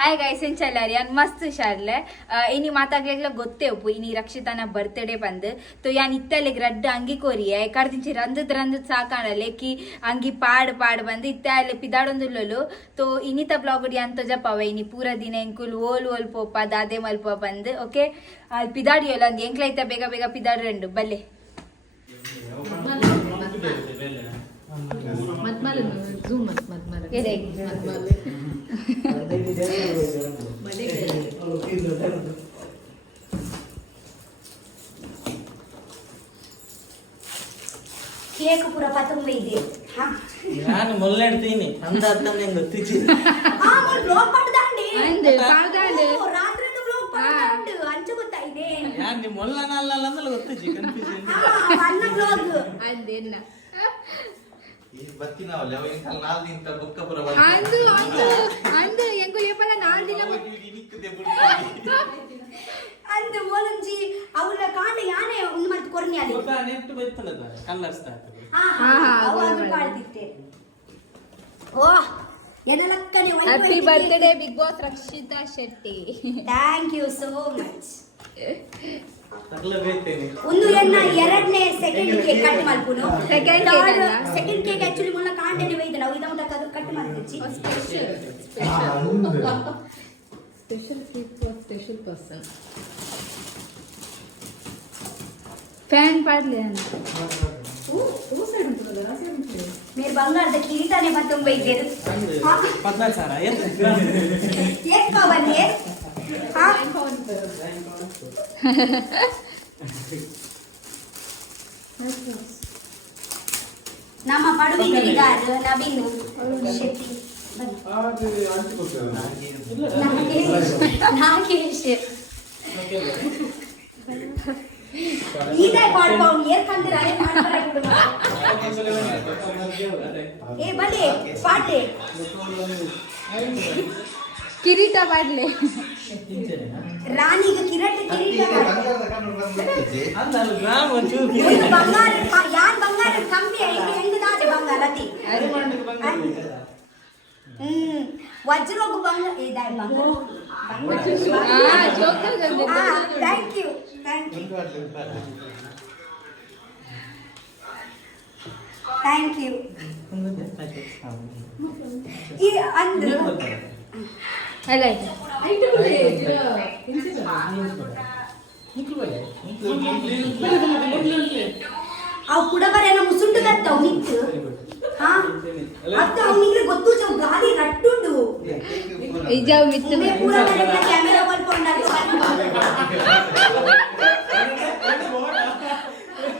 Hi guys ಎಂಚಲ್ಲಾರಿ ಯಾನ್ ಮಸ್ತ್ ಶಾರ್ಲೆ ಇನಿ ಮಾತಾಗ್ಲೆಗ್ಲ ಗೊತ್ತೇ ಉಪ್ಪು ಇನಿ ರಕ್ಷಿತನ ಬರ್ತ್ಡೇ ಬಂದು ತೋ ಯಾನ್ ಇತ್ತಲೆಗ್ ರಡ್ಡ್ ಅಂಗಿ ಕೋರಿಯೆ ಕಡ್ದಿಂಚಿ ರಂದದ್ ಸಾಕಾಣಲೆ ಕಿ ಅಂಗಿ ಪಾಡ್ ಬಂದು ಇತ್ತ ಪಿದಾಡೊಂದುಲ್ಲಲು ತೋ ಇನಿತ ಬ್ಲಾಗ್ ಯಾನ್ ತೊಜಪವ ಇನಿ ಪೂರ ದಿನ ಎಂಕುಲ್ ಓಲ್ ಪೋಪ ದಾದೆ ಮಲ್ಪ ಬಂದು ಓಕೆ ಪಿದಾಡಿಯೋಲ್ಲ ಅಂದ್ ಎಂಕ್ಲೈತ ಬೇಗ ಪಿದಾಡ್ರಂಡು ಬಲ್ಲೆ ಕೇಕ್ ಪೂರ ಪತಂಬ ಇದೆ ನಾನು ಮೊಲ್ಲೆಡ್ತೀನಿ ಅಂದ ಅರ್ಥನೇ ಗೊತ್ತಿಚ್ಚಿ ಆ ಮೊಲ್ ಬ್ಲಾಗ್ ಪಡ್ದಾಂಡಿ ಅಂದೆ ಪಾಡ್ದಾಂಡು ರಾತ್ರಿದು ಬ್ಲಾಗ್ ಪಡ್ದಾಂಡು ಅಂಚ ಗೊತ್ತಾಯಿದೆ ಯಾನ್ ನಿ ಮೊಲ್ಲನ ಅಲ್ಲ ಅಂದ್ರೆ ಗೊತ್ತಿಚ್ಚಿ ಕನ್ಫ್ಯೂಷನ್ ಅಣ್ಣ ಬ್ಲಾಗ್ ಅಂದೆನ್ನ ಈ ಬತ್ತಿನವಲ್ಲ ಅವ ಇಂತ ನಾಲ್ ದಿನ ಬುಕ್ಕ ಪುರ ಅಂದು ಎಂಕುಲ್ ಏಪಲ 4 ದಿನ ಅಂದು ಓಲಂಜಿ ಅವಳ ಕಾಂಡ ಯಾನೆ ಒಂದು ಮತ್ತೆ ಕೊರ್ನಿ ಅಲ್ಲಿ ಗೊತ್ತಾ ನೆಟ್ಟು ಬೈತಲದ ಕಲ್ಲರ್ ಸ್ಟಾರ್ಟ್ ಅವಾಗ ಪಾಡ್ದಿತ್ತೆ ಓ ಎನಲಕ್ಕನೆ happy birthday big boss Rakshitha Shetty thank you so much ಅಲ್ಲ ಬೇತೇನೆ ಒಂದು ಎನ್ನ ಎರಡನೇ ಸೆಕೆಂಡ್ ಕೇಕ್ ಕಟ್ ಮಾಡ್ಪುನು Second cake ಅಲ್ಲ? ಸೆಕೆಂಡ್ ಕೇಕ್ ಆಕ್ಚುಲಿ ಮೊನ್ನ ಕಾಂಡನೆ ವೈದ ನಾವು ಇದನ್ನ ಕಟ್ ಮಾಡ್ತಿಚ್ಚಿ Special treat for special person. Fan ಪಾಡ್ಲಿ ಅಂತ वो साइड में तो लगा साइड में ಮೇರ್ ಬಂಗಾರದ ಕಿರೀಟನೇ ಪತಂಬ ಇದ್ದೇರು 14 ಸಾವಿರ ಏನು ಏಕ್ ಕವನೆ ಹಾ ನಮ್ಮ ಪಡುವಿನರಿಗಾರ ನವೀನ್ ಶೆಟ್ಟಿ ನಾಗೇಶ್ ಇದೇ ಪಾಡ್ಪೌನ್ ಏರ್ ಕಂದಿರ ಅರೆ ಮಾಡ್ತಾರೆ ಏ ಬಲೆ ಪಾಡ್ಲೆ ಕಿರೀಟ ಪಾಡ್ಲಿ ರಾಣಿಗೆ ಕಿರೀಟ ಅಂದಲ್ಲ ಗ್ರಾಮ್ ಒಂಚೂರು ಒಂದು ಬಂಗಾರ ಯಾನ್ ಬಂಗಾರ ಕಮ್ಮಿ ಹೆಂಗದಾದೆ ಬಂಗಾರ ಅತಿ ಅದು ಮಾಡ್ಲಿಕ್ಕೆ ಬಂಗಾರ ವಜ್ರೋಗು ಬಂಗಾರ ಇದಾಯ ಬಂಗಾರ ಥ್ಯಾಂಕ್ ಯು ಈ ಅಂದ್ರು ಅಲ್ಲ item है इनसे ಅವು ಕುಡಬರೇನ ಮುಸುಂಡು ಗತ್ತವು ನಿಂತು ಹಾ ಅತ್ತ ಅವನಿಗೆ ಗೊತ್ತು ಜವ್ ಗಾಡಿ ರಟ್ಟುಂಡು ಇಜಾವ್ ಮಿತ್ತು ನಿಮಗೆ ಪೂರ ಮನೆಗಳ ಕ್ಯಾಮೆರಾ ಬರ್ಕೊಂಡಾಗ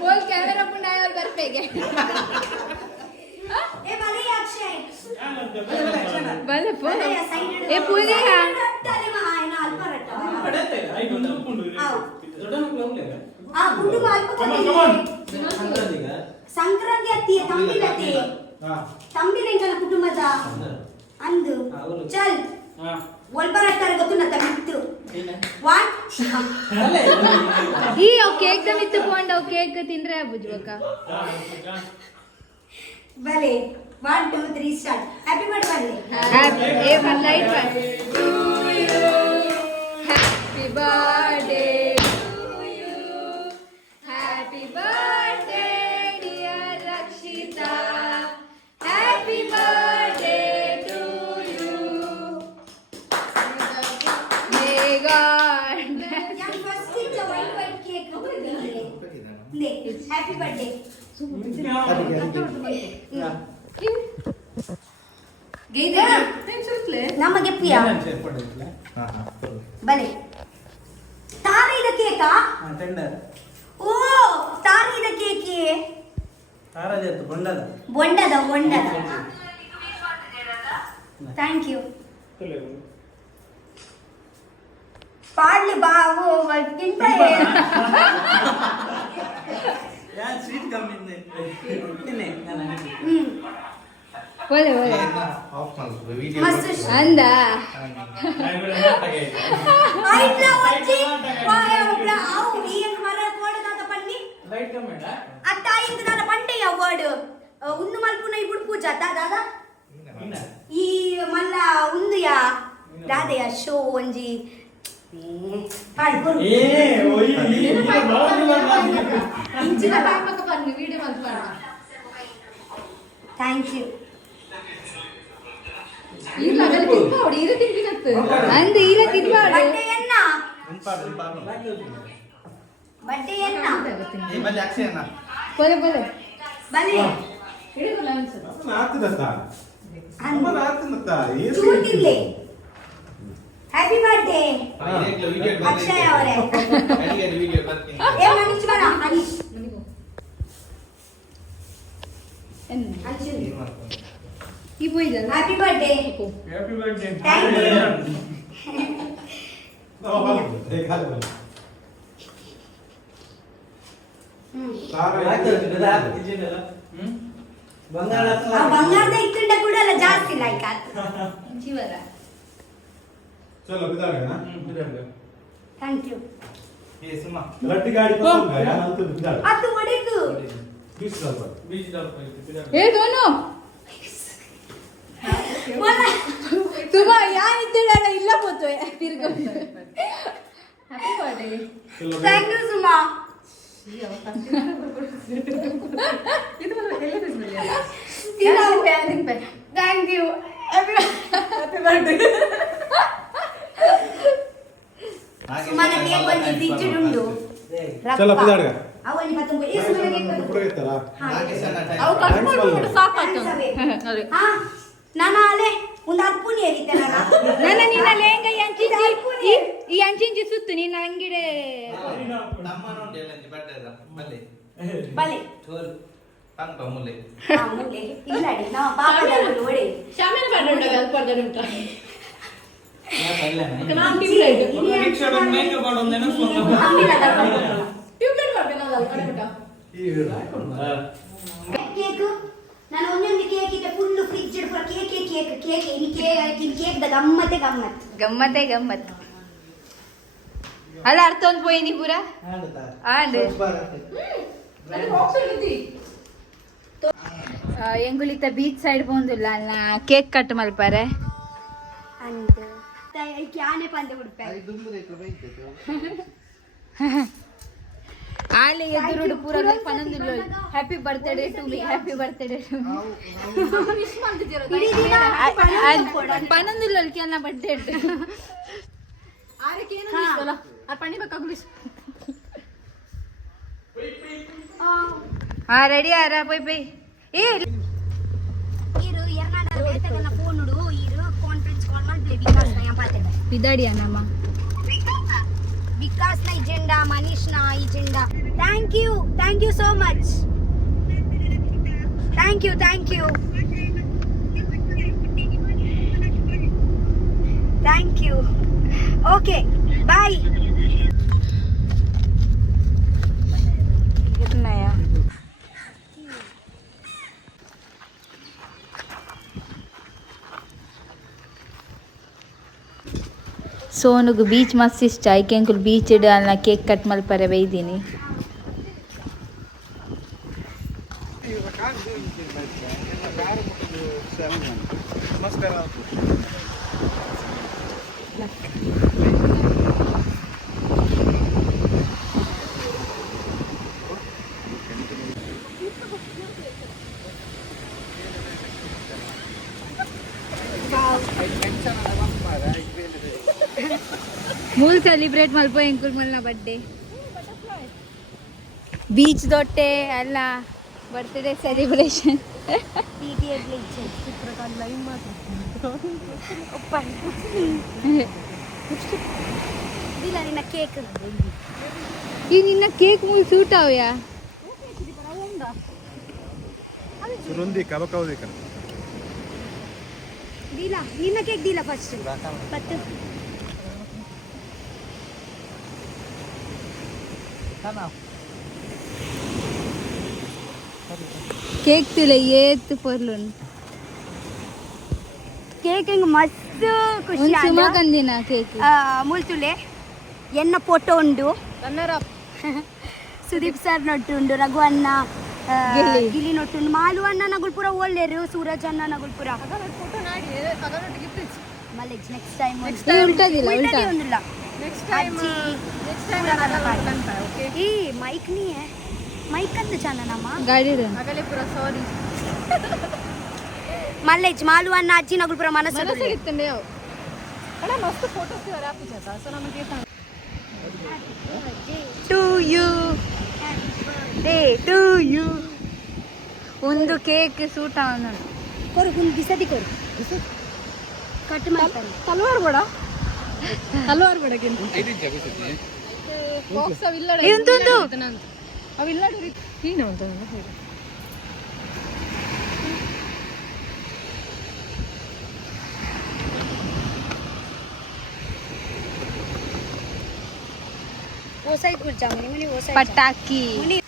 ಫೋನ್ ಕ್ಯಾಮೆರಾ ಪುಂಡ ಆಯವ್ರು ಬರ್ಬೇಗೆ ಏ ಬಲೆ ಅಕ್ಷಯ್ ಬಲೆ ಫೋನ್ ಬಲೆ ಸೈಡ್ ಏ ಪೂನೆಯ ರಟ್ಟಲೆ ಮಾಯನ ಅಲ್ಪ ರಟ್ಟ ಪಡೆತೆ ಐದು ಒಂದು ದೊಡ್ಡ ಮಕ್ಕಳು ಅವಲೇ ಆ ಕುಟುಂಬ ಅಲ್ಪ ಸಂಕ್ರಾಂತಿಗ ಸಂಕ್ರಾಂತಿ ಅತ್ತಿ ತಂಬಿಲತಿ ತಂಬಿಲೆಂಕನ ಕುಟುಂಬದ ಅಂದು ಚಲ್ ಒಲ್ಬರಟ್ಟಾರೆ ಗೊತ್ತು ನತ್ತ ಮಿತ್ತು ವಾಟ್ ಈ ಅವ್ ಕೇಕ್ ಮಿತ್ತು ಕೊಂಡು ಅವ್ ಕೇಕ್ ತಿಂದ್ರೆ ಬುಜ್ವಕ ಬಲೆ 1 2 3 ಸ್ಟಾರ್ಟ್ ಹ್ಯಾಪಿ ಬರ್ತ್ಡೇ ಹ್ಯಾಪಿ ಏ one light one to you happy birthday to you happy birthday dear Rakshita happy birthday to you may god ಯಾನ್ ಫಸ್ಟ್ ಇಟ್ಟ ವೈಟ್ ಕೇಕ್ ನೇ ಹ್ಯಾಪಿ ಬರ್ತ್ಡೇ ಗೈದೆ ನಮಗೆ ಪ್ರಿಯ ಬಲೆ ತಾರಿದ ಕೇಕ ಟೆಂಡರ್ ಓ ತಾರಿದ ಕೇಕಿ ತಾರಾಜತ್ತು ಬಂಡದ ಬೊಂಡದ ಥ್ಯಾಂಕ್ ಯು ಪಾಡ್ಲಿ ಬಾವು ಕಿಂತ ಯಾನ್ ಸ್ವೀಟ್ ಕಮ್ಮಿ ತಿನ್ನೆ ನಾನು ಒಲೆ ಒಲೆ ಮಸ್ತ್ ಅಂದ ಆಯ್ತಾ ಒಜ್ಜಿ ವಾಯಬ್ರ ಆವು ಏನ್ ಮರ ಕೋಡದಾದ ಪನ್ನಿ ರೈಟ್ ಕಮೆಂಟ್ ಅತ್ತ ಇಂದ ನನ್ನ ಪಂಡೆಯ ವರ್ಡ್ ಉನ್ನು ಮಲ್ಪುನ ಇಬುಡು ಪೂಜಾ ದಾದ ಈ ಮಲ್ಲ ಉಂದುಯಾ ದಾದೆಯ ಶೋ ಒಂಜಿ ಪಾಡ್ಕೊಡು ಇಂಚಿನ ಪಾಪಕ್ಕೆ ಬನ್ನಿ ವಿಡಿಯೋ ಮಾಡ್ಬೇಡ. ಥ್ಯಾಂಕ್ ಯು ಇಲ್ಲ ಅದನ್ನ ತಿನ್ಬೇಡಿ, ಇದು ತಿನ್ಬೇಕಂತೆ. ಅಂದು ಇಲ್ಲ ತಿನ್ಬಾರ್ದು. ಬಡ್ಡೆಯನ್ನ ಈ ಬಲ್ಲಿ ಅಕ್ಷಯನ ಪೊಲೆ ಪೊಲೆ ಬಲಿ ಹಿಡಿದು ಅನ್ಸುತ್ತೆ. ಚೂಟಿರ್ಲಿ. ಹ್ಯಾಪಿ ಬರ್ಡೇ ಅಕ್ಷಯ್ ಅವರೇ. ವಿಡಿಯೋ ಬರ್ತೀನಿ. ಏ ಮನೀಶ್ ಬರ ಮನೀಶ್ ಈ ಪೋಯ್ದಲ್ಲ. Happy birthday happy birthday thank you ಬಂಗಾರದ ಇತ್ತುಂಡ ಕೂಡ ಅಲ್ಲ ಜಾಸ್ತಿ ಲೈಕ್ ಜೀವರ चलो बिदाड़ ना ಥ್ಯಾಂಕ್ ಯು ಏ ಸುಮ್ಮ लट्टी गाड़ी पसंद है यार तो बिदाड़ ಅದು ಒಡೆದು 20 साल पर ಏ ದೋನು ಮೊನ್ನೆ ತುಂಬಾ ಯಾನ್ ಇತ್ತಿಡಾಡ ಇಲ್ಲ ಪೋತು ತಿರ್ಗ happy birthday. Thank you Suma thank you happy birthday ಸುಮ್ಮನೆ ಕೇಕ್ ಬಂದು ಫ್ರಿಡ್ಜ್ ಉಂಡು चलो बिदाड़ का ಅವನಿ ಪತ್ತೊಂಬ ಈ ಸುಮ್ಮನೆ ಕೇಕ್ ಬಂದು ಪುರ ಇತ್ತಲ್ಲ ನಾಗೇಶನ ಅವು ಟೈಮ್ ಕಟ್ ಮಾಡ್ಬಿಟ್ಟು ಸಾಕಾಯ್ತು. ಅದೇ. ಹಾ ನಾನು ಅಲೆ ಒಂದು ಅರ್ಪುನಿ ಏರಿತೆ ನಾನು ನನ್ನ ನಿನ್ನ ಲೇಂಗ ಈ ಅಂಚಿಂಚಿ ಸುತ್ತು ನೀನು ಅಂಗಿಡೆ ನಮ್ಮನೊಂದು ಎಲ್ಲ ಬರ್ತದ ಬಲ್ಲಿ ಬಲೆ ಚೋಲ್ ತಂಕ ಮುಲ್ಲೆ ಹಾ ಮುಲ್ಲೆ ಇಲ್ಲಡಿ ನಾ ಪಾಪದ ಓಡಿ ಶಾಮಿನ ಬೇಡ ಉಂಟು, ಅದು ಪರ್ದೆ ಉಂಟು. ಯಾಕಲ್ಲ ನಾನು ಟಿವಿ ಲೈಟ್ ಪರೀಕ್ಷೆ ಮೇಕಪ್ ಮಾಡೋದೇನೋ ಸ್ವಂತ ಟ್ಯೂಬ್ ಲೈಟ್ ಮಾಡ್ತೇನೆ ನಾನು ಅಲ್ಲಿ ಕಡೆ ಕೇಕ್ ನಾನು ಒಂದೊಂದು ಕೇಕ್ ಇದ್ದೆ ಫುಲ್ ಫ್ರಿಡ್ಜ್ ಪೂರ ಕೇಕ್ ಕೇಕ್ ಕೇಕ್ ಇನಿ ಕೇಕ್ ದ ಗಮ್ಮತ್ತೆ ಗಮ್ಮತ್ ಗಮ್ಮತ್ತೆ ಗಮ್ಮತ್ ಅಲ್ಲ ಅರ್ಥ ಒಂದು ಪೋಯಿನಿ ಪೂರ ಆಂಡ್ ಅದು ಹೋಗ್ತಿದ್ದಿ. ಎಂಗುಳಿತ ಬೀಚ್ ಸೈಡ್ ಬಂದಿಲ್ಲ ಅಲ್ಲ ಕೇಕ್ ಕಟ್ ಮಲ್ಪಾರೆ ಅಂತ ಆನೆ ಪಂದೆ ಬಿಡ್ಪೆ ಆಲೆ ಎದುರುಡು ಪೂರ ಪನಂದಿಲ್ಲ happy birthday to me happy birthday to me wish ಮಾಡ್ತಿದ್ದೀರ ಇಡೀ ದಿನ ಪನಂದಿಲ್ಲ ಕೆಲ ಬರ್ತ್ಡೇ ಆರಕ್ಕೆ ಏನು ಅನಿಸ್ತಲ್ಲ ಅದು ಪಣಿ ಬೇಕಾಗಲಿ. ಹಾ ರೆಡಿ ಆರ ಪೋಯ್ ಪೋಯ್ ಏ ಇರು ಎರ್ನಾಡ ಬೇತಗನ ಫೋನ್ ಉಡು ಇರು ಕಾನ್ಫರೆನ್ಸ್ ಕಾಲ್ ಮಾಡ್ಲಿ ವಿಕಾಸ್ ನಾ ಪಾತೆ ಬಿದಾಡಿಯ ನಮ್ಮ ವಿಕಾಸ್ ನ ಇಜೆಂಡಾ ಮನೀಶ್ ನ ಇಜೆಂಡಾ thank you so much thank you thank you okay bye कितनाया ಸೋನುಗು ಬೀಚ್ ಮಸ್ತ್ ಇಷ್ಟ ಐಕೆ ಅಂಕುಲ್ ಬೀಚ್ ಇಡ ಅಲ್ಲ ಕೇಕ್ ಕಟ್ ಮಲ್ಪರೆ ಬೈದೀನಿ ಮೂಲ್ ಸೆಲಿಬ್ರೇಟ್ ಮಲ್ಪ ಎಂಕುಲ್ ಮಲ್ನ ಬರ್ಡೇ ಬೀಚ್ ದೊಟ್ಟೆ ಅಲ್ಲ ಬರ್ತ್ಡೇ ಸೆಲಿಬ್ರೇಷನ್ ಇಲ್ಲ ನಿನ್ನ ಕೇಕ್ ಈ ನಿನ್ನ ಕೇಕ್ ಮೂಲ್ ಸೂಟ್ ಅವ್ಯಾ ಸುರುಂದಿ ಕಬಕಾವ್ ದೇಕ ದಿಲ್ಲ ನಿನ್ನ ಕೇಕ್ ದಿಲ್ಲ ಫಸ್ಟ್ ಪತ್ತು ಕೇಕ್ ತುಲೆ ಏತ್ ಪೊರ್ಲುನ್ ಕೇಕ್ ಹಿಂಗ್ ಮಸ್ತ್ ಖುಷಿ ಒಂದು ಸುಮ ಕಂದಿನ ಕೇಕ್ ಮುಲ್ತುಲೆ ಎನ್ನ ಫೋಟೋ ಉಂಡು ಕನ್ನಡ ಸುದೀಪ್ ಸರ್ ನೊಟ್ಟುಂಡು ರಘು ಅಣ್ಣ ಗಿಲ್ಲಿ. ಗಿಲಿ ನೊಟ್ಟುಂಡು ಮಾಲು ಅಣ್ಣ ನಗುಲ್ ಪೂರ ಒಳ್ಳೆರು ಸೂರಜ್ ಅಣ್ಣ ನಗುಲ್ ಪೂರ ಫೋಟೋ ನಾಡಿ ಅದರೊಟ್ಟಿಗೆ ಗಿಫ್ಟ್ మళ్ళీ నెక్స్ట్ టైం ಉಲ್ಟದಿಲ್ಲ ಉಲ್ಟಾ ಒಂದಿಲ್ಲ ನೆಕ್ಸ್ಟ್ ಟೈಮ್ ಓಕೆ ಈ ಮೈಕ್ ನೀ ಮೈಕ್ ಅಂತ ಚಾನನಮ್ಮ ಗಾಡಿ ಆಗಲೇ ಪೂರ ಸಾರಿ మళ్ళీ మాలు అన్న అచ్చి నగులు పుర మనసు ಮನಸ್ಸಿಗಿತ್ತಂಡೆ ಅವು ಅಣ್ಣ ಮಸ್ತ್ ಫೋಟೋಸ್ ಇದ್ದಾರೆ ಆಪುಜಾತ ಸೊ ನಮಗೆ to you day to you ಒಂದು ಕೇಕ್ ಸೂಟ್ ಅವನು కొరు గున్ బిసది కొరు కట్ ಮಾಡ್ತಾನೆ ತಲ್ವಾರ್ ಬೇಡ ಗಿಂತ ಬಾಕ್ಸ್ ಅವಿಲ್ಲ ಇಂತೊಂದು ಅವಿಲ್ಲ ಏನು ಅಂತ ఓ సైడ్ కూర్చాము ముని ఓ సైడ్ ಪಟಾಕಿ ముని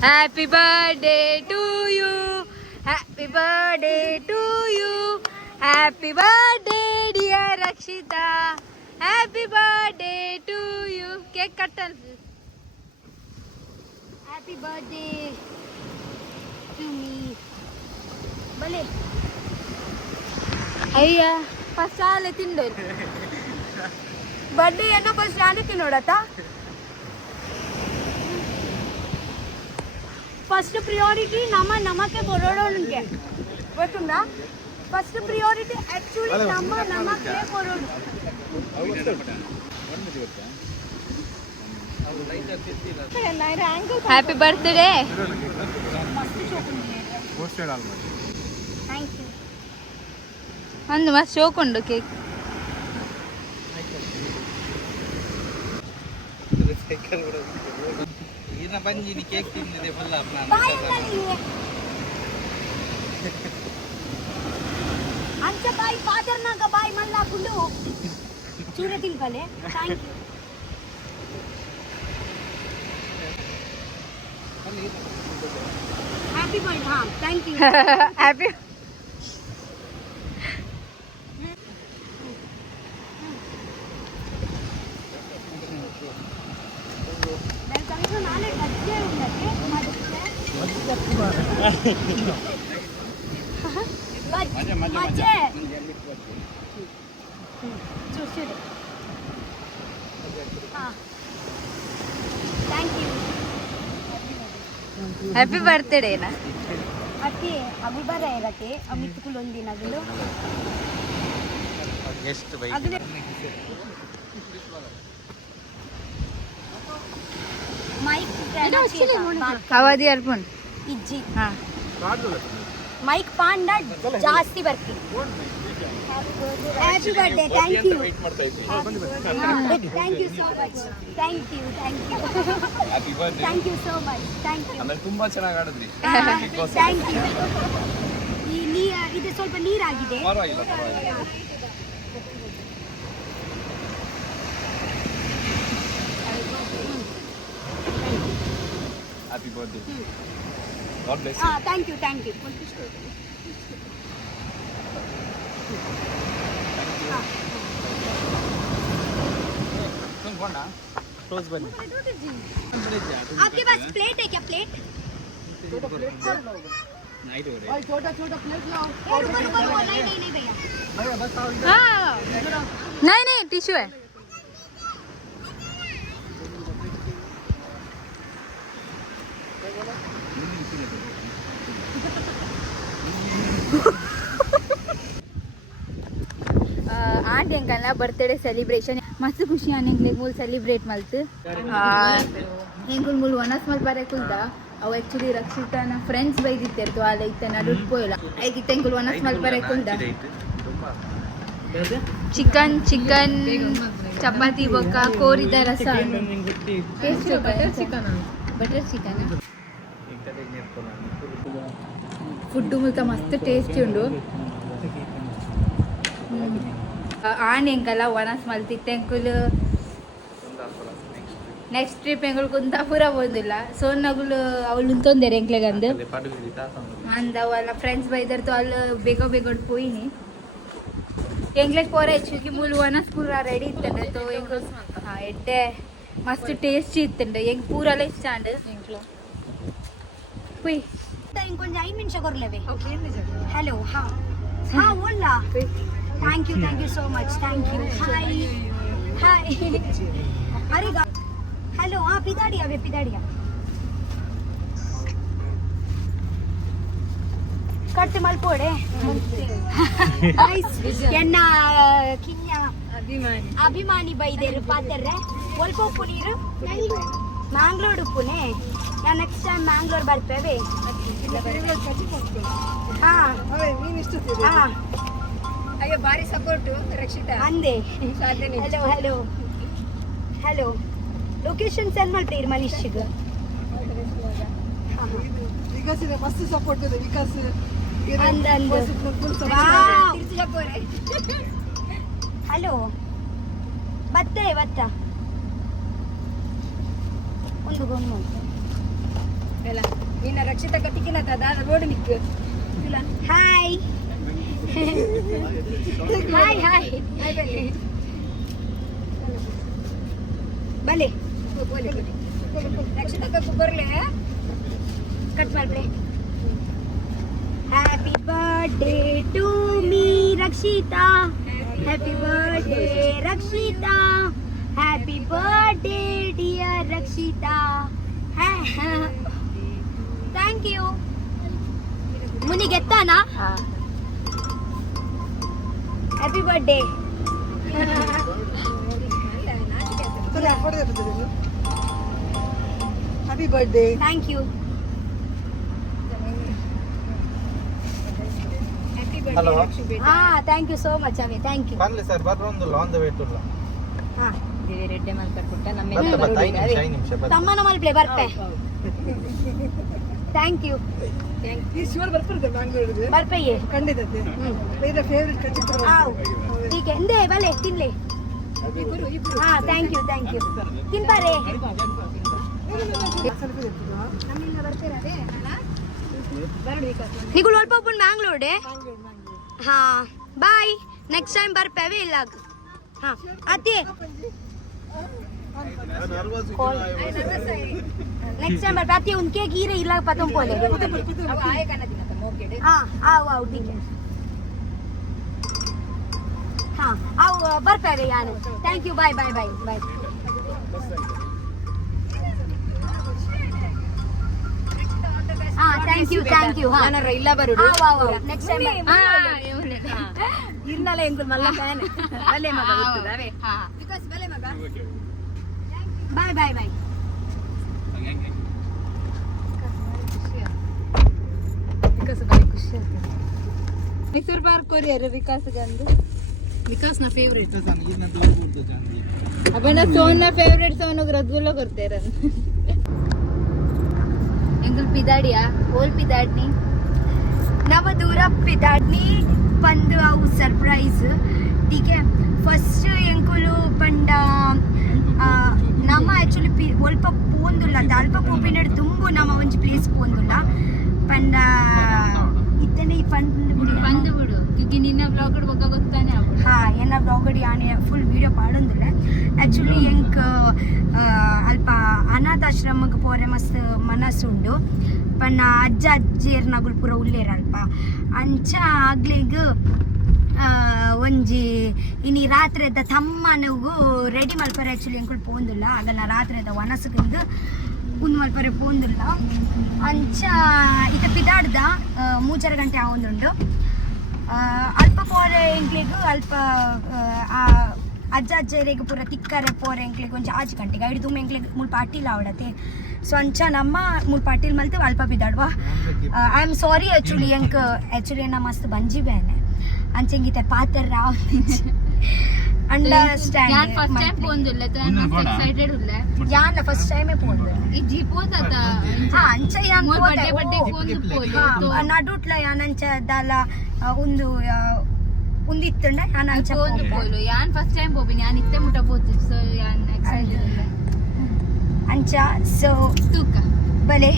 Happy birthday to you. Happy birthday to you. Happy birthday dear Rakshita. Happy birthday to you. Cake cuttal. Happy birthday to me భలే ಅಯ್ಯ ಫಸ್ಟ್ ಸಾಲೆ ತಿಂದೋರು బర్త్డే ಏನೋ ಫಸ್ಟ್ ನಾನೇ ತಿನ್ನೋಡತ್ತ ಫಸ್ಟ್ ಪ್ರಿಯಾರಿಟಿ ನಮಕ್ಕೆ ಕೊರೋಡೋನ್ಗೆ ಗೊತ್ತುಂಟಾ ಫಸ್ಟ್ ಪ್ರಿಯಾರಿಟಿ ಆಕ್ಚುಲಿ ನಮಕ್ಕೆ ಕೊರೋಡು ಹ್ಯಾಪಿ ಬರ್ತ್ಡೇ ಥ್ಯಾಂಕ್ ಯು ಒಂದು ಮಸ್ತ್ ಶೋಕುಂಡು ಕೇಕ್ ఈయన పని కేక్ తింది ఫుల్ బాయ్ అంత బాయ్ ఫాదర్ నాక బాయ్ మళ్ళా పుల్లు చూడ తింపలే thank you happy birthday thank you happy దాని కనుక నాలే గట్టిగా ఉన్నది మధ్య చూడు థ్యాంక్ యూ ಹ್ಯಾಪಿ ಬರ್ತ್ಡೇನಾ ಅತ್ತೆ ಅವು ಬರ ಇರತ್ತೆ ಮಿತ್ತುಕುಲು ಒಂದಿ ನಗಲು ಎಷ್ಟು ಅಗಲೆ ಮೈಕ್ ಅವಧಿ ಅರ್ಪಣ್ ಇಜ್ಜಿ ಹಾ ಮೈಕ್ ಪಾಂಡ ಜಾಸ್ತಿ ಬರ್ತೀನಿ happy birthday thank you thank you so much thank you thank you so much thank you ಆಮೇಲೆ ತುಂಬಾ ಚೆನ್ನಾಗಿ ಆಡಿದ್ರಿ ಥ್ಯಾಂಕ್ ಯು ಈ ಇದು ಸ್ವಲ್ಪ ನೀರಾಗಿದೆ ಪರವಾಗಿಲ್ಲ happy birthday god bless thank you thank you क्लोज बनी आपके पास प्लेट है क्या प्लेट नाइट हो रही भाई छोटा छोटा प्लेट लाओ नहीं भैया हाँ नहीं टिश्यू है ಆಂಟಿ ಅಂಕಲ್ನ ಬರ್ತ್ಡೇ ಸೆಲಿಬ್ರೇಷನ್ ಮಸ್ತ್ ಖುಷಿ ಆನೆಂಗ್ಲೆ ಮೂಲ್ ಸೆಲಿಬ್ರೇಟ್ ಮಲ್ತು ಹೆಂಗುಲ್ ಮೂಲ್ ಒನಸ್ ಮಲ್ ಬರೆ ಕುಲ್ದ ಅವು ಆಕ್ಚುಲಿ ರಕ್ಷಿತನ ಫ್ರೆಂಡ್ಸ್ ಬೈದಿತ್ತಿರ್ತು ಅಲ್ಲ ಇತ್ತ ನಡುಟ್ ಪೋಯಿಲ್ಲ ಐತಿ ತೆಂಗುಲ್ ಒನಸ್ ಮಲ್ ಬರೆ ಕುಲ್ದ ಚಿಕನ್ ಚಪಾತಿ ಬೊಕ್ಕ ಕೋರಿದ ರಸ ಬಟರ್ ಚಿಕನ್ ಫುಡ್ ಮುಲ್ತ ಮಸ್ತ್ ಟೇಸ್ಟಿ ಉಂಡು ಆಣ್ ಎಂಕಲ್ಲ ಒಣಸ್ ಮಲ್ತಿತ್ತೆ ಅಂಕುಲು ನೆಕ್ಸ್ಟ್ ಟ್ರಿಪ್ ಎಂಗಳು ಕುಂತಾಪುರ ಹೋದಿಲ್ಲ ಸೋನ್ನಗಳು ಅವಳು ತೊಂದರೆ ಎಂಕ್ಲೆಗಂದು ಅಂದ ಅವಳ ಫ್ರೆಂಡ್ಸ್ ಬೈದರ್ತು ಅಲ್ಲಿ ಬೇಗ ಬೇಗ ಪೋಯಿನಿ ಎಂಗ್ಲೆಗ್ ಪೋರ ಹೆಚ್ಚಿಗೆ ಮೂಲ ಸ್ಕೂಲ್ ರೆಡಿ ಇತ್ತಂಡೆ ತೋ ಎಂಗ್ ಎಡ್ಡೆ ಮಸ್ತ್ ಟೇಸ್ಟಿ ಇತ್ತಂಡೆ ಎಂಗ್ ಪೂರಲ್ಲ ಇಷ್ಟ ಅಂಡ್ ಪುಯ್ ఇంకొంచెం 5 నిమిషం కొరలేవే హలో హా Ola thank you so much thank you hi అరే హలో పిదాడియా ಕಟ್ಟಿ ಮಲ್ಪೋಡೆ ಎನ್ನ ಕಿನ್ಯ ಅಭಿಮಾನಿ ಬೈದೇರು ಪಾತರ್ರೆ ಒಲ್ಪ ಉಪ್ಪು ನೀರು ಮ್ಯಾಂಗ್ಳೂರ್ ಉಪ್ಪುನೆ ನಾ ನೆಕ್ಸ್ಟ್ ಟೈಮ್ ಮ್ಯಾಂಗ್ಳೂರ್ ಬರ್ತೇವೆ ಅಯ್ಯೋ ಭಾರಿ ಸಪೋರ್ಟು ರಕ್ಷಿತಾ ಅಂದೆ ಹಲೋ ಲೊಕೇಶನ್ ಸೆಂಡ್ ಮಾಡ್ತೀರಿ ಮನೀಶ್ಗೆ ವಿಕಾಸ್ ಮಸ್ತ್ ಸಪೋರ್ಟ್ ಇದೆ ವಿಕಾಸ್ ಹಲೋ ಬತ್ತ ಒಂದು ಗೊಂಡು ಎಲ್ಲ ನಿನ್ನ ರಕ್ಷಿತ ಕಟ್ಟಿಕಿನ ರೋಡ್ ನಿಕ್ಕು ಹಾಯ್ ಬಲೆ ರಕ್ಷಿತ ಕಪ್ಪು ಬರ್ಲೆ ಕಟ್ ಮಾಡ್ಬಿಡೆ happy birthday to me Rakshita happy birthday Rakshita happy birthday dear Rakshita thank you ಮುನಿಗೆತ್ತಾನಾ happy birthday happy birthday thank you hello thank you so much ಅವೇ ಥ್ಯಾಂಕ್ ಯು ಬರ್ಲಿ ಸರ್ ಬರೋಂದಿಲ್ಲ ಆನ್ ದ ವೇ ಟು ರೆಡ್ಡೆ ಮಾಡ್ಕೊಟ್ಟ ಬತ್ತ 5 ನಿಮಿಷ ತಮ್ಮನ ಮಲ್ಪ್ಲೆ ಬರ್ತೆ ಥ್ಯಾಂಕ್ ಯು ಈಶ್ವರ್ ಬರ್ತಿರ್ತೆ ಬ್ಯಾಂಗ್ಳೂರಿಗೆ ಬರ್ಪಯ್ಯೆ ಖಂಡಿತತೆ ಬೇರೆ ಫೇವರಿಟ್ ಕಚ್ಚಿತ್ತು ठीक है इंदे भले तिन ले हाँ थैंक यू तिन पारे निकुल अल्प अपन बैंगलोर हाँ बाय नेक्स्ट टाइम बर्पेवे इलाग हाँ आते नेक्स्ट टाइम बर्पे उनके गिरे इलाग पतों पोले हाँ आओ ठीक है हाँ आओ बर्पेवे यार थैंक यू बाय हाँ थैंक यू हाँ ಇಲ್ಲ ಬರುಡು नेक्स्ट टाइम ಇರ್ನಲ್ಲ ಎಂಗುಲ್ ಮಲ್ಲ ಫ್ಯಾನ್ ಬಲೆ ಮಗ ಗೊತ್ತದವೆ ಬಿಕಾಸ್ ಬಲೆ ಮಗ बाय ವಿಕಾಸ್ ಬಲೆ ಖುಷಿ ಆಗ್ತದೆ ಮೈಸೂರು ಪಾರ್ಕ್ ಕೊರಿಯರ್ ವಿಕಾಸ್ ಗಂದು ವಿಕಾಸ್ ನ ಫೇವರೇಟ್ ಅಬನ ಸೋನ್ ನ ಫೇವರೇಟ್ ಸೋನ್ ರಸಗುಲ್ಲ ಕೊಡ್ತೇರ ಎಂಗಲ್ ಪಿದಾಡಿಯಾ ಹೋಲ್ ಪಿದಾಡ್ನಿ नव दूर पिदाडनी पंद अವು ಸರ್ಪ್ರೈಸ್ ठीक है फस्ट ಎಂಕುಲು ಪಂಡ ನಮ್ಮ ಆಕ್ಚುಲಿ ಒಲ್ಪ ಪೋಂದುಲ್ಲ ಅಲ್ಪ ಪೋಪಿನಡ್ ತುಂಬು ನಮ್ಮ ಒಂಜಿ ಪ್ಲೇಸ್ ಪೋಂದುಲ್ಲ ಪಂಡ ಇತ್ತನೆ ಬಂದು ಬಿಡು ಕ್ಯೂಕಿ ನಿನ್ನ ಬ್ಲಾಗ್ ಬೊಕ್ಕ ಗೊತ್ತಾನೆ ಹಾ ಏನ ಬ್ಲಾಗ್ ಯಾನೆ ಫುಲ್ ವಿಡಿಯೋ ಪಾಡೊಂದುಲ್ಲ ಆಕ್ಚುಲಿ ಎಂಕ್ ಅಲ್ಪ ಅನಾಥಾಶ್ರಮಕ್ಕೆ ಪೋರೆ ಮಸ್ತ್ ಮನಸ್ಸುಂಡು ಪನ್ನ ಅಜ್ಜ ಅಜ್ಜಿಯರ್ ನಗುಲ್ ಪೂರ ಉಲ್ಲೇರ ಅಲ್ಪ ಅಂಚ ಆಗ್ಲಿಗ್ ಒಂಜಿ ಇನಿ ರಾತ್ರಿದ ತಮ್ಮನಗೂ ರೆಡಿ ಮಲ್ಪರೆ ಆಕ್ಚುಲಿ ಎಂಕುಲ್ ಪೋಂದುಲ್ಲ ಆಗಲ್ಲ ರಾತ್ರಿದ ವನಸಗಂದು ಉಂದು ಮಲ್ಪರೆ ಪೋಂದುಲ್ಲ ಅಂಚ ಇತ ಪಿದಾಡ್ದ 3 ಗಂಟೆ ಆವೊಂದುಂಡು ಅಲ್ಪ ಪೋರೆ ಎಂಕ್ಲಿಗ್ ಅಲ್ಪ ಅಜ್ಜ ಅಜ್ಜರಿಗೆ ಪೂರ ತಿಕ್ಕರೆ ಪೋರೆ ಎಂಕ್ಲಿಗ್ ಒಂಚ 6 ಗಂಟೆಗೆ ಐದು ತುಮ್ಮ ಎಂಕ್ಲಿಗ್ ಮುಲ್ಪ ಅಟ್ಟಿಲ್ಲ ಅವಡತೆ ಸೊ ಅಂಚ ನಮ್ಮ ಮುಲ್ಪ ಅಟ್ಟಿಲ್ ಮಲ್ತೆ ಅಲ್ಪ ಬಿದ್ದಾಡ್ವಾ ಐ ಆಮ್ ಸಾರಿ ಆಕ್ಚುಲಿ ಎಂಕ್ ಆಕ್ಚುಲಿ ನಾ ಮಸ್ತ್ ಬಂಜಿ ಬೇನೆ ಅಂಚೆಂಗಿತೆ ಪಾತ್ರ ರಾವ್ ಅಂಡರ್ಸ್ಟ್ಯಾಂಡ್ ಯಾನ್ ಫಸ್ಟ್ ಟೈಮ್ ಪೋಂದುಲ್ಲ ತೋ ಯಾನ್ ಮಸ್ತ್ ಎಕ್ಸೈಟೆಡ್ ಉಲ್ಲ ಯಾನ್ ಫಸ್ಟ್ ಟೈಮ್ ಪೋಂದು ಈ ಜೀಪೋದ ಹಾ ಅಂಚ ಯಾನ್ ಬಡ್ಡೆ ಪೋಂದು ಪೋಲು ನಡುಟ್ಲ ಯಾನ್ ಅಂಚ ದಾಲ ಒಂದು ಉಂದಿತ್ತಂಡ ಯಾನ್ ಅಂಚ ಪೋಂದು ಪೋಲು ಯಾನ್ ಫಸ್ಟ್ ಟೈಮ್ ಪೋಪಿನಿ ಯಾನ್ ಇತ್ತೆ ಮುಟ ಪೋತು ಸೊ ಯಾನ್ ಎಕ್ಸೈಟೆಡ್ ಉಲ್ಲ ಅಂಚ ಸೊ ಬಲೆ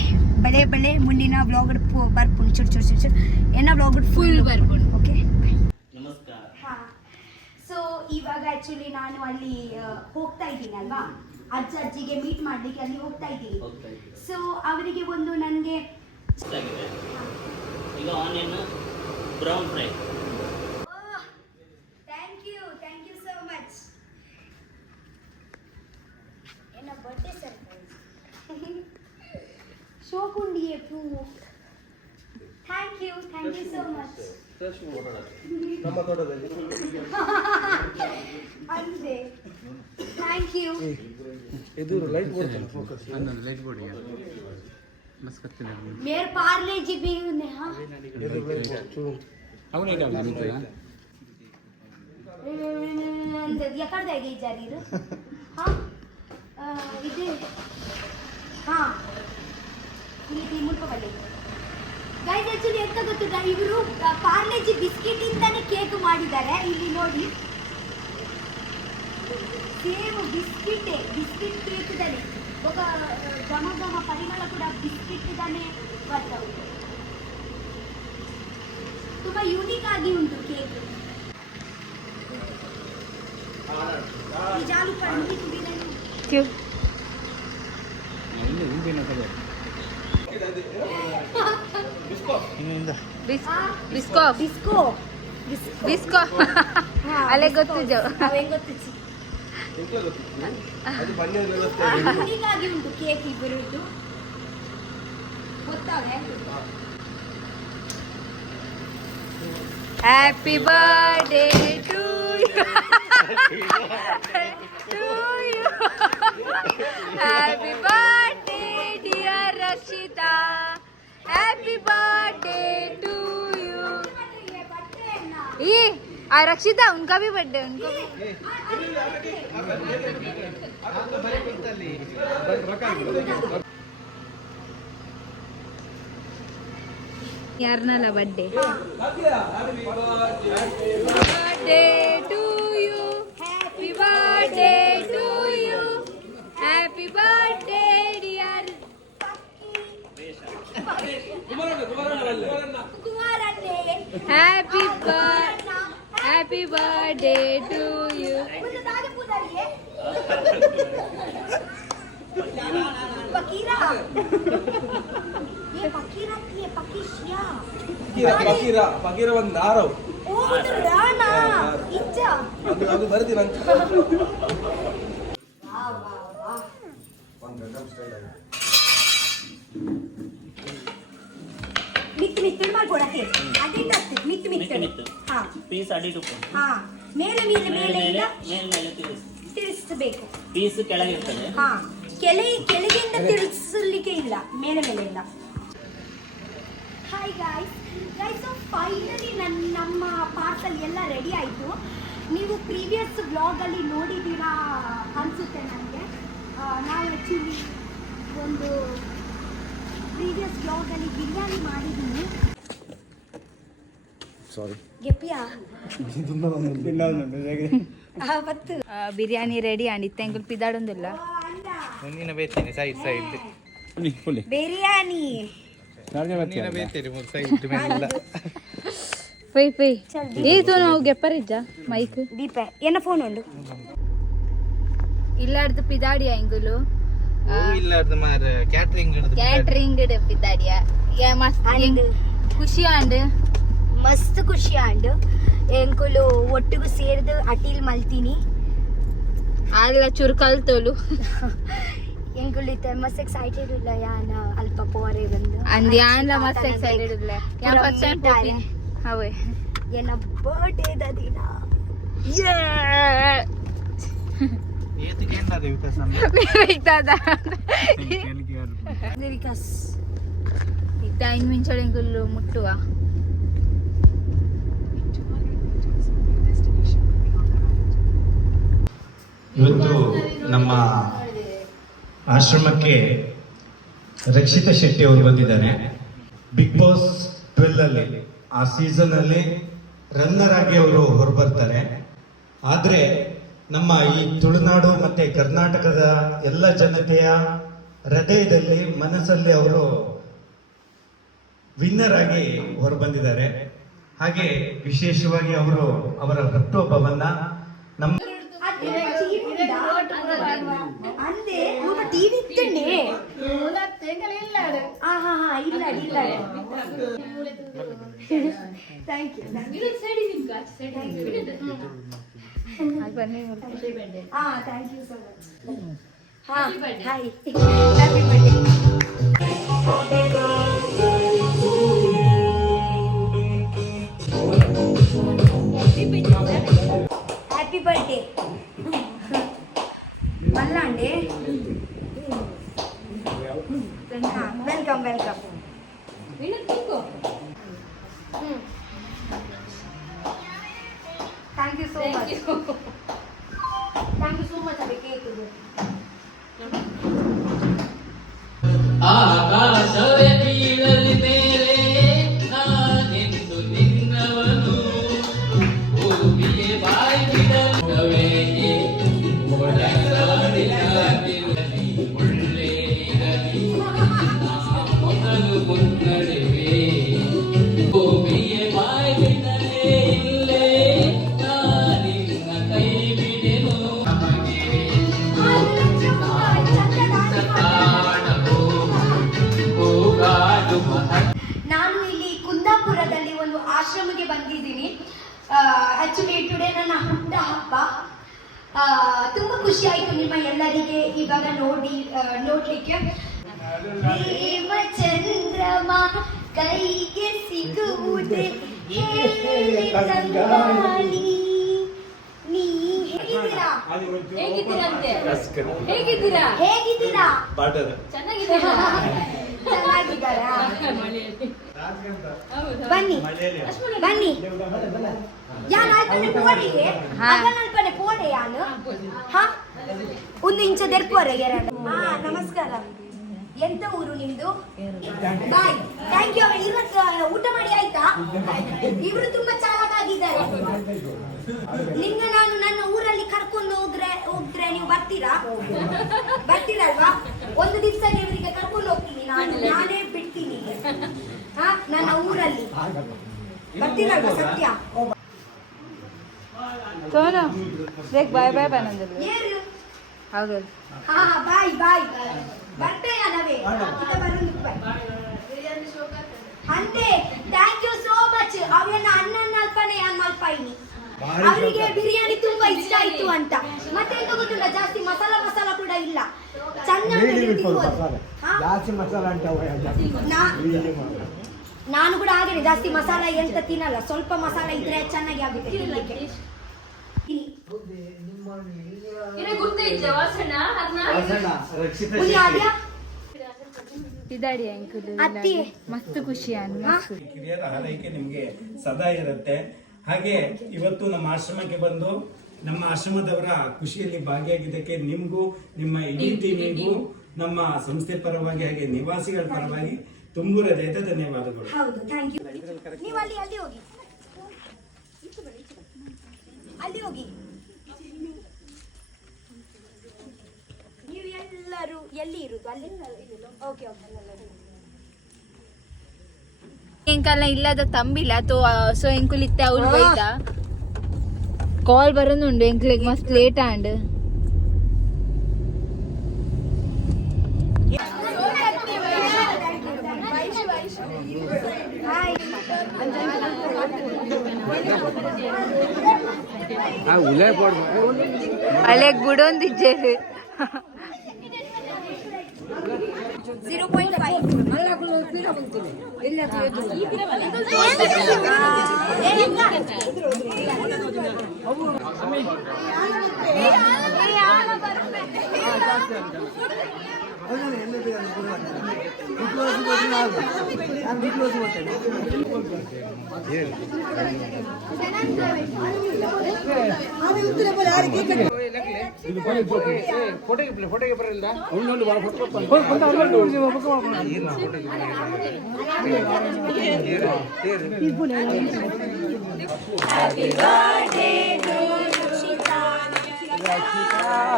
ಬಲೆ ಬಲೆ ಮುಂದಿನ ವ್ಲಾಗ್ ಬರ್ಪುಂಡು ಚೂರು ಚೂರು ಚೂರು ಚೂರು ಏನ ವ್ಲಾಗ್ ಫುಲ್ ಬರ್ಪುಂಡು ಓಕೆ ನಮಸ್ಕಾರ. ಹಾಂ ಸೊ ಇವಾಗ ಆ್ಯಕ್ಚುಲಿ ನಾನು ಅಲ್ಲಿ ಹೋಗ್ತಾ ಇದ್ದೀನಿ ಅಲ್ವಾ ಅಜ್ಜಿಗೆ ಮೀಟ್ ಮಾಡಲಿಕ್ಕೆ ಅಲ್ಲಿ ಹೋಗ್ತಾ ಇದ್ದೀನಿ ಸೊ ಅವರಿಗೆ ಒಂದು ನನಗೆ ಇಷ್ಟ ಆಗಿದೆ. ಈಗ onion brown fry. Thank you so much ಏನ ಬರ್ಡೇ ಸರ್ಪ್ರೈಸ್ ಶೋಕುಂಡಿಯೇ ಪೂ ಥ್ಯಾಂಕ್ ಯು ಸೋ ಮಚ್ ನಮ್ಮ ತೋಟದಲ್ಲಿ ಅಂದ್ರೆ ಥ್ಯಾಂಕ್ ಯು ಇದು ಲೈಟ್ ಬೋರ್ಡ್ ಫೋಕಸ್ मेरे पार्ले जी भी ने हाँ ಎಕಡ್ದಾಗ ಈ ಜಾರಿ ಇದು ಹಾಂ ಇದು ಹಾಂ ಇಲ್ಲಿ ಮುಳ್ಕೊಬಲ್ಲಿ ಗೈಸ್ ಆ್ಯಕ್ಚುಲಿ ಎಂತ ಗೊತ್ತಿಲ್ಲ ಇವರು ಪಾರ್ಲೆಜಿ ಬಿಸ್ಕಿಟ್ ಇಂದಾನೆ ಕೇಕ್ ಮಾಡಿದ್ದಾರೆ ಇಲ್ಲಿ ನೋಡಿ ಸೇಮ್ ಬಿಸ್ಕಿಟ್ ಕೇಕ್ದಲ್ಲಿ ఒక ఘమ ఘమ ಪರಿಮಳ ಕೂಡ ಬಿಸ್ಕಿಟ್ ಇದಾನೆ ಬರ್ತವೆ ತುಂಬಾ ಯೂನಿಕ್ ಆಗಿ ಉಂಟು ಕೇಕ್ ಈ ಜಾಲು ಪಂಡಿ ಕುಡಿದನು ಕ್ಯೂ ಬಿಸ್ಕೋ ಬಿಸ್ಕೋ ಬಿಸ್ಕೋ ಅಲ್ಲೇ ಗೊತ್ತಿದ್ದು ಅವೇನ್ ಗೊತ್ತಿತ್ತು ಅದು ಬಣ್ಣದ ವ್ಯವಸ್ಥೆ ಯೂನಿಕ್ ಆಗಿ ಉಂಟು ಕೇಕ್ ಇಬ್ಬರದ್ದು ಗೊತ್ತಾವೆ happy birthday to you happy birthday dear Rakshita happy birthday to you ये आ रक्षिता उनका भी बर्थडे उनको यारनला birthday birthday to you happy birthday to you happy birthday dear happy birthday to you पकीरा ये पकीरा की पकीशिया ಪಕೀರ ಒಂದು ನಾರವ್ ಓ ಇದು ರಾಣ ಇಚ್ಚ ಅದು ಬರ್ತೀನಿ ಅಂತ ವಾ ವಾ ವಾ ಮಿತ್ ಮಿತ್ ಮಾಡ್ಕೊಡಕ್ಕೆ ಅದೇ ತತ್ತೆ ಮಿತ್ ಮಿತ್ ಮಿತ್. ಹಾ ಪೀಸ್ ಅಡಿಟುಕೊಂಡು ಹಾ ಮೇಲೆ ಮೇಲೆ ಮೇಲೆ ಇಲ್ಲ ಮೇಲೆ ತಿರ್ಸ್ಬೇಕು ಪೀಸ್ ಕೆಳಗಿರ್ತದೆ. ಹಾ ಕೆಳಗಿಂದ ತಿರ್ಸ್ಲಿಕ್ಕೆ ಇಲ್ಲ ಮೇಲೆ ಮೇಲೆ ಇಲ್ಲ ಹಾಯ್ ಗಾಯ್ಸ್ ಸೊ ಫೈನಲಿ ನಮ್ಮ ಪಾರ್ಸಲ್ ಎಲ್ಲ ರೆಡಿ ಆಯಿತು ನೀವು ಪ್ರೀವಿಯಸ್ ವ್ಲಾಗಲ್ಲಿ ನೋಡಿದ್ದೀರಾ ಅನಿಸುತ್ತೆ ನನಗೆ ನಾವು ಆ್ಯಕ್ಚುಲಿ ಒಂದು ಪ್ರೀವಿಯಸ್ ವ್ಲಾಗಲ್ಲಿ ಬಿರಿಯಾನಿ ಮಾಡಿದ್ದೀನಿ ಸಾರಿ ಗೆಪ್ಪಿಯಾ ಅವತ್ತು ಬಿರಿಯಾನಿ ರೆಡಿ ಅಂಡಿತ್ತೆ ಎಂಗುಲ್ ಪಿದಾಡೊಂದಿಲ್ಲ ಮುಂದಿನ ಬೇತೇನೆ ಸೈಡ್ ಸೈಡ್ ಬಿರಿಯಾನಿ ಮುಂದಿನ ಬೇತೇನೆ ಮೂರು ಸೈಡ್ ಮೇಲೆಲ್ಲ ಪೈ ಪೈ ಏತು ನಾವು ಗೆಪ್ಪರಿಜ್ಜ ಮೈಕ್ ದೀಪ ಏನ ಫೋನ್ ಉಂಡು ಇಲ್ಲಾಡ್ದು ಪಿದಾಡಿಯ ಎಂಗುಲು ಇಲ್ಲಾರ್ದು ಮಾರ ಕ್ಯಾಟ್ರಿಂಗ್ ಕ್ಯಾಟ್ರಿಂಗ್ ಪಿದಾಡಿಯ ಮಸ್ತ್ ಅಂಡ್ ಖುಷಿ ಅಂಡ್ ಮಸ್ತ್ ಖುಷಿ ಅಂಡ್ ಎಂಕುಲು ಒಟ್ಟಿಗೂ ಸೇರಿದು ಅಟೀಲ್ ಮಲ್ತೀನಿ ಆಲ್ಲ ಚೂರು ಕಲ್ತೋಲು ಎಂಕುಲು ಮಸ್ತ್ ಎಕ್ಸೈಟೆಡ್ ಇಲ್ಲ ಯಾನ ಅಲ್ಪ ಪೋರೆ ಬಂದು ಅಂದ್ ಯಾನ್ಲ ಮಸ್ತ್ ಎಕ್ಸೈಟೆಡ್ ಇಲ್ಲ ಯಾನ್ ಫಸ್ಟ್ ಟೈಮ್ ಹೋಗಿ ಹವೆ ಏನ ಬರ್ಡೇ ದಿನ ಏತಿಗೆ ಏನಾದ ವಿಕಾಸ ವಿಕಾಸ್ ಈಗ ಟೈಮ್ ಮಿಂಚಳೆಂಗುಲು ಮುಟ್ಟುವ ಇವತ್ತು ನಮ್ಮ ಆಶ್ರಮಕ್ಕೆ ರಕ್ಷಿತಾ ಶೆಟ್ಟಿ ಅವರು ಬಂದಿದ್ದಾರೆ. ಬಿಗ್ ಬಾಸ್ 12 ಅಲ್ಲಿ ಆ ಸೀಸನ್ ಅಲ್ಲಿ ರನ್ನರ್ ಆಗಿ ಅವರು ಹೊರಬರ್ತಾರೆ. ಆದರೆ ನಮ್ಮ ಈ ತುಳುನಾಡು ಮತ್ತೆ ಕರ್ನಾಟಕದ ಎಲ್ಲ ಜನತೆಯ ಹೃದಯದಲ್ಲಿ ಮನಸ್ಸಲ್ಲಿ ಅವರು ವಿನ್ನರ್ ಆಗಿ ಹೊರಬಂದಿದ್ದಾರೆ. ಹಾಗೆ ವಿಶೇಷವಾಗಿ ಅವರು ಅವರ ಹುಟ್ಟುಹಬ್ಬವನ್ನ ನಮ್ಮ ಅಂದೆ ಟಿವಿ ಇತ್ತಂಡೆ ಇಲ್ಲ thank you thank you so much. Hi happy birthday. ಮಲ್ಲಾಂಡೆ welcome welcome. Thank you so much. Thank you so much. ಅದೇ ಕೇಕ್ ಆಕಾಶವೇ ಬೀಳಲಿ ಮೇಲೆ ನಾನೆಂದು ನಿನ್ನವನು, ಭೂಮಿಗೆ ಬಾಯಿ ಬಿಡಲವೇ ಒಳ್ಳೆಯದಿರಲಿ ಮೊದಲು ಮುನ್ನಡೆವೆ, ಭೂಮಿಗೆ ಬಾಯಿ ಬಿಡಲೇ ಇಲ್ಲೇ ನಾನಿನ್ನ ಕೈ ಬಿಡೆನು. ನಾನು ಇಲ್ಲಿ ಕುಂದಾಪುರದಲ್ಲಿ ಒಂದು ಆಶ್ರಮಕ್ಕೆ ಬಂದಿದ್ದೀನಿ. ಆಕ್ಚುಲಿ ಟುಡೇ ನನ್ನ ಹುಟ್ಟ ಹಬ್ಬ. ತುಂಬಾ ಖುಷಿ ಆಯ್ತು ನಿಮ್ಮ ಎಲ್ಲರಿಗೆ ಇವಾಗ ನೋಡ್ಲಿಕ್ಕೆ. ಪ್ರೇಮ ಚಂದ್ರಮ ಕೈಗೆ ಸಿಗುವುದೇ ಹೇಳಿ ತಂಗಾಳಿ. ನೀ ಹೇಗಿದ್ದೀರಾ? ಹೇಗಿದ್ದೀರಾ? ಚೆನ್ನಾಗಿದ್ದಾರಾ? ಬನ್ನಿ ಬನ್ನಿ. ಯಾನ್ ಅಲ್ಪನೆ ಪೋಡೆಯೇ ಅಗಲ್ ಅಲ್ಪನೆ ಪೋಡೆ ಯಾನು ಹಾ 1 ಇಂಚ ದೆರ್ಪೋರೆ ಎರಡು. ನಮಸ್ಕಾರ. ಎಂತ ಊರು ನಿಮ್ದು? ಬಾಯ್. Thank you. ಇವತ್ತು ಊಟ ಮಾಡಿ ಆಯ್ತಾ? ಇವರು ತುಂಬಾ ಚಾಲಾಕಾಗಿದ್ದಾರೆ. ನಿನ್ನ ನಾನು ನನ್ನ ಊರಲ್ಲಿ ಕರ್ಕೊಂಡು ಹೋದ್ರೆ ನೀವು ಬರ್ತೀರಲ್ವಾ? ಒಂದು ದಿವಸ ಇವರಿಗೆ ಕರ್ಕೊಂಡು ಹೋಗ್ತೀನಿ. ನಾನೇ ಬಿಡ್ತೀನಿ ನನ್ನ ಊರಲ್ಲಿ. ಬರ್ತೀರಲ್ವಾ? ಸತ್ಯ. ಬಾಯ್ ಬಾಯ್ ಬಾನಂದಲ್ಲಿ ಏನು? ಹೌದು. ಬಾಯ್ ಬಾಯ್. ಬರ್ತೆಯಾ ನವೇ? ಅಂತೆ. Thank you so much. ಅವನ ಅಣ್ಣನ ಅಲ್ಪನೆ ಮಲ್ಪಾಯಿನಿ. ಅವರಿಗೆ ಬಿರಿಯಾನಿ ತುಂಬಾ ಇಷ್ಟ ಆಯ್ತು ಅಂತ. ಮತ್ತೆ ಎಂತ ಗೊತ್ತಿಲ್ಲ, ಜಾಸ್ತಿ ಮಸಾಲ ಕೂಡ ಇಲ್ಲ. ನಾನು ಕೂಡ ಹಾಗೇನೆ, ಜಾಸ್ತಿ ಮಸಾಲ ಎಂತ ತಿನ್ನಲ್ಲ. ಸ್ವಲ್ಪ ಮಸಾಲ ಇದ್ರೆ ಚೆನ್ನಾಗಿ ಆಗುತ್ತೆ ತಿನ್ನಲಿಕ್ಕೆ. ಇದಾಡಿ ಅಂಕಲ್ ಅತ್ತಿ ಮಸ್ತ್ ಖುಷಿ ಕಿರಿಯರ ಆರೈಕೆ ನಿಮಗೆ ಸದಾ ಇರುತ್ತೆ. ಹಾಗೆ ಇವತ್ತು ನಮ್ಮ ಆಶ್ರಮಕ್ಕೆ ಬಂದು ನಮ್ಮ ಆಶ್ರಮದವರ ಖುಷಿಯಲ್ಲಿ ಭಾಗಿಯಾಗಿದ್ದಕ್ಕೆ ನಿಮಗೂ ನಿಮ್ಮ ಇಡೀ ಟೀಮಿಗೂ ನಮ್ಮ ಸಂಸ್ಥೆ ಪರವಾಗಿ ಹಾಗೆ ನಿವಾಸಿಗಳ ಪರವಾಗಿ ತುಂಬು ಹೃದಯದ ಧನ್ಯವಾದಗಳು. ಹೌದು, ಥ್ಯಾಂಕ್ ಯು. ನೀವು ಅಲ್ಲಿ ಹೋಗಿ, ಅಲ್ಲಿ ಹೋಗಿ. ನೀವು ಎಲ್ಲರೂ ಎಲ್ಲಿ ಇರುದು? ಅಲ್ಲಿ. Okay okay. ಎಂಕಲ್ಲ ಇಲ್ಲದ ತಂಬಿಲ್ಲ ಸೊ ಎಂಕುಲ್ ಇತ್ತೆ ಅವ್ರು ಬೈತಾ ಕಾಲ್ ಬರೋದುಂಡು ಎಂಕ್ಲಿಗೆ ಮಸ್ತ್ ಲೇಟ್ ಆಂಡ್ ಅಲೆಗ್ ಬಿಡೊಂದಿದ್ದೇವೆ 0.5 ಫೋಟೋಗೆ ಬರಲಿಲ್ಲ Happy birthday to Rashita.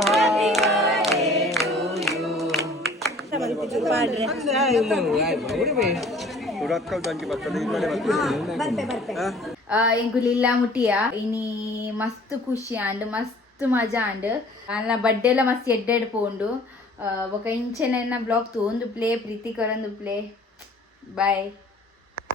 Happy birthday to you. ಪಾಡ್ರೆ ಎಂಕುಲು ಇಲ್ಲ ಮುಟ್ಟಿಯ ಇನಿ ಮಸ್ತ್ ಖುಷಿ ಅಂಡ್ ಮಸ್ತ್ ಮಜಾ ಅಂಡ್ ಅಲ್ಲ ಬಡ್ಡೆ ಎಲ್ಲ ಮಸ್ತ್ ಎಡ್ಡೆಡ್ ಪೋಂಡು ಬೊಕ ಇಂಚೆನ ಬ್ಲಾಗ್ ತೋಂದು ಪ್ಲೇ ಪ್ರೀತಿ ಕೊರಂದು ಪ್ಲೇ ಬಾಯ್.